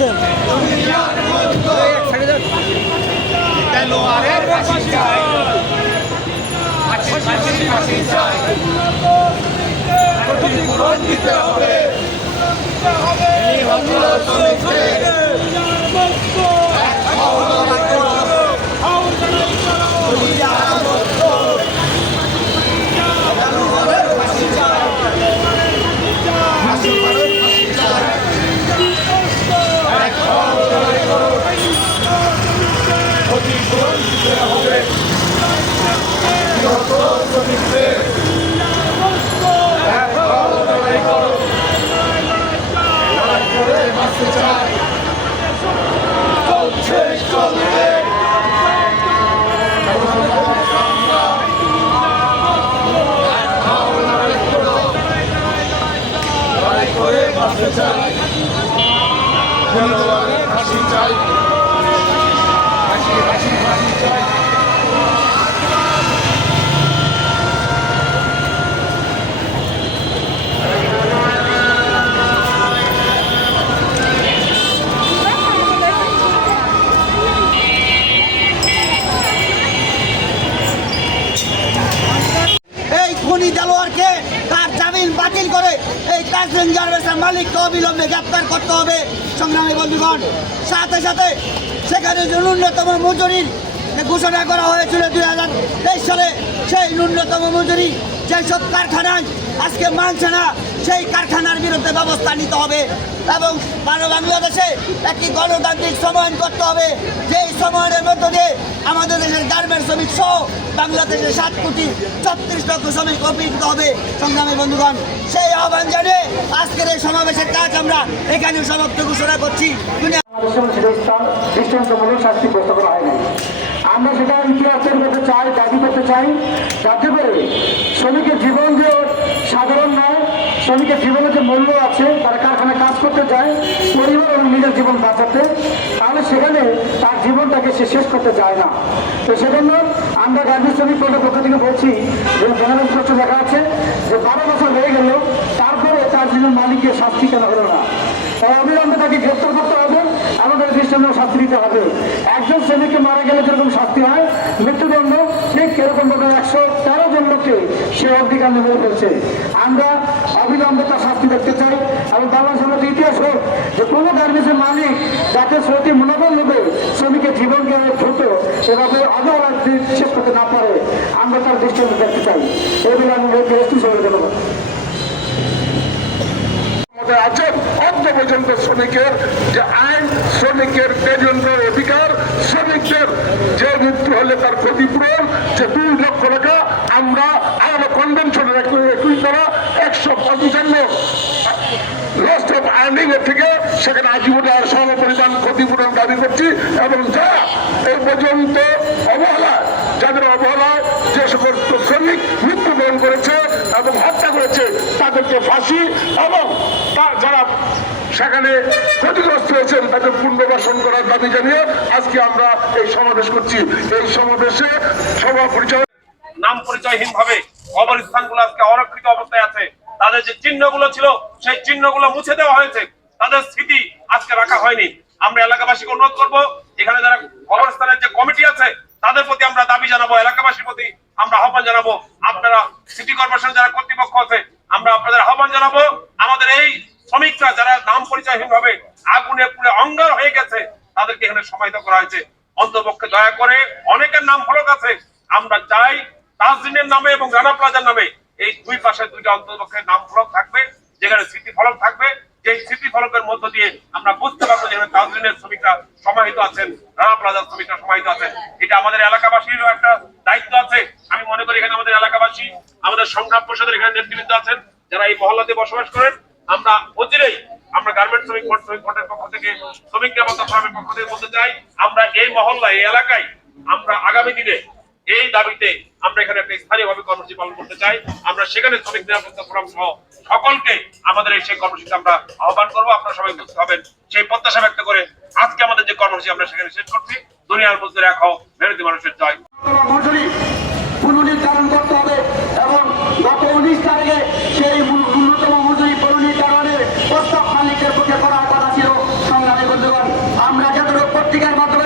করতেছেন? মালিককে অবিলম্বে গ্রেপ্তার করতে হবে সংগ্রামী বন্ধুগণ। সাথে সাথে সেখানে যে ন্যূনতম মজুরির ঘোষণা করা হয়েছিল 2023 সালে, সেই ন্যূনতম মজুরি যেসব কারখানায় আজকে মানছে না, সেই কারখানার বিরুদ্ধে ব্যবস্থা নিতে হবে এবং বাংলাদেশে একটি গণতান্ত্রিক সমাধান করতে হবে, যেই সমাধানের মধ্য দিয়ে আমাদের দেশের গার্মেন্টস শ্রমিক সহ বাংলাদেশের 7,34,00,000 শ্রমিক উপকৃত হবে সংগ্রামী বন্ধুগণ। সেই আহ্বান জানিয়ে আজকের এই সমাবেশের কাজ আমরা এখানে সমাপ্ত ঘোষণা করছি। শাস্তি প্রস্তাব করা হয়নি। আমরা সেটা ইতিহাসের করতে চাই, দাবি করতে চাই, যাতে করে শ্রমিকের জীবন যে সাধারণ নয়, শ্রমিকের জীবনে যে মূল্য আছে, তারা কারখানায় কাজ করতে যায় পরিবার এবং নিজের জীবন বাঁচাতে, তাহলে সেখানে তার জীবনটাকে সে শেষ করতে চায় না। তো সেজন্য আমরা গার্মেন্টস শ্রমিক বোর্ডের পক্ষ থেকে বলছি যে ব্যানার পোস্টে দেখা আছে যে 12 বছর হয়ে গেল, তারপরে তার জন্য মালিকের শাস্তি কেন হলো না। তাই অবিলম্বে তাকে গ্রেপ্তার করতে হবে, আমাদের দৃষ্টান্ত শাস্তি দিতে হবে। একজন শ্রমিককে মারা গেলে যেরকম শাস্তি হয় মৃত্যুদণ্ড, ঠিক এরকম ভাবে 113 জন লোককে সে অধিকার মেরে ফেলছে। আমরা অবিলম্বে তার শাস্তি দেখতে চাই এবং বাংলাদেশের মধ্যে ইতিহাস হোক যে কোনো গার্মেন্টসের মালিক যাতে শ্রমিক মনোবল লোকে শ্রমিকের জীবনকে দ্রুত এভাবে অবহেলা শেষ করতে না পারে, আমরা তার দৃষ্টান্ত দেখতে চাই। এই বলে আমি ধন্যবাদ। আছেন অন্ত পর্যন্ত শ্রমিকের যে আইন, শ্রমিকের পেজেন্টের অধিকার, শ্রমিকদের যে মৃত্যু হলে তার ক্ষতিপূরণ যে 2 লক্ষ টাকা আমরা আমাদের কনভেনশনের 155 লস্ট অফ আর্নিং এর থেকে সেখানে আজীবনের সমপরিমাণ ক্ষতিপূরণ দাবি করছি। এবং যারা এই পর্যন্ত অবহেলায়, যাদের অবহেলায় যে সমস্ত শ্রমিক মৃত্যুবরণ করেছে এবং হত্যা করেছে, তাদেরকে ফাঁসি এবং যারা সেখানে ক্ষতিগ্রস্ত হয়েছেন তাদের পুনর্বাসন করার দাবি জানিয়ে আজকে আমরা এই সমাবেশ করছি। এই সমাবেশে সভা পরিচয় নাম পরিচয়হীন ভাবে কবরস্থানগুলো আজকে অরক্ষিত অবস্থায় আছে। তাদের যে চিহ্নগুলো ছিল সেই চিহ্নগুলো মুছে দেওয়া হয়েছে, তাদের স্মৃতি আজকে রাখা হয়নি। আমরা এলাকাবাসীকে অনুরোধ করব, এখানে যারা কবরস্থানের যে কমিটি আছে তাদের প্রতি আমরা দাবি জানাবো, এলাকাবাসীর প্রতি আমরা আহ্বান জানাবো, আপনারা সিটি কর্পোরেশন যারা কর্তৃপক্ষ আছে আমরা আপনাদের আহ্বান জানাবো, আমাদের এই শ্রমিকরা যারা নাম পরিচয়হীন ভাবে আগুনে পুড়ে অঙ্গার হয়ে গেছে তাদেরকে এখানে সমাহিত করা হয়েছে। অন্তপক্ষে দয়া করে, অনেকের নাম ফলক আছে, আমরা চাই তাজদিনের নামে এবং রানা প্লাজার নামে এই 2 পাশে 2টা অন্তপক্ষে নাম ফলক থাকবে, যেখানে স্মৃতি ফলক থাকবে। যে স্মৃতি ফলকের মধ্য দিয়ে আমরা বুঝতে পারবো যে তাজদিনের শ্রমিকরা সমাহিত আছেন, রানা প্লাজার শ্রমিকরা সমাহিত আছেন। এটা আমাদের এলাকাবাসীরও একটা দায়িত্ব আছে। আমি মনে করি এখানে আমাদের এলাকাবাসী, আমাদের সংগ্রাম পরিষদের এখানে নেতৃবৃন্দ আছেন যারা এই মহল্লাতে বসবাস করেন। আমরা অচিরেই আমরা গার্মেন্টস শ্রমিক বোর্ডের পক্ষ থেকে, শ্রমিক নিরাপত্তা ফোরামের পক্ষ থেকে বলতে চাই, আমরা এই মহল্লায়, এই এলাকায় আমরা আগামী দিনে এই দাবিতে আমরা এখানে একটা স্থায়ীভাবে কর্মসূচি পালন করতে চাই। আমরা সেখানে শ্রমিক নিরাপত্তা ফোরাম সহ সকলকে আমাদের এই সেই কর্মসূচি আমরা আহ্বান করবো, আপনারা সবাই উপস্থিত হবেন সেই প্রত্যাশা ব্যক্ত করে আজকে আমাদের যে কর্মসূচি আমরা সেখানে শেষ করছি। দুনিয়ার মধ্যে রাখো মেহনতি মানুষের জয়। মজুরি পুনর্নির্ধারণ করতে হবে এবং গত 19 তারিখে সেই ন্যূনতম মজুরি পুনর্নির্ধারণের প্রস্তাব মালিকের পক্ষে করার কথা ছিল সংগ্রামী বন্ধুগণ। পত্রিকার মাধ্যমে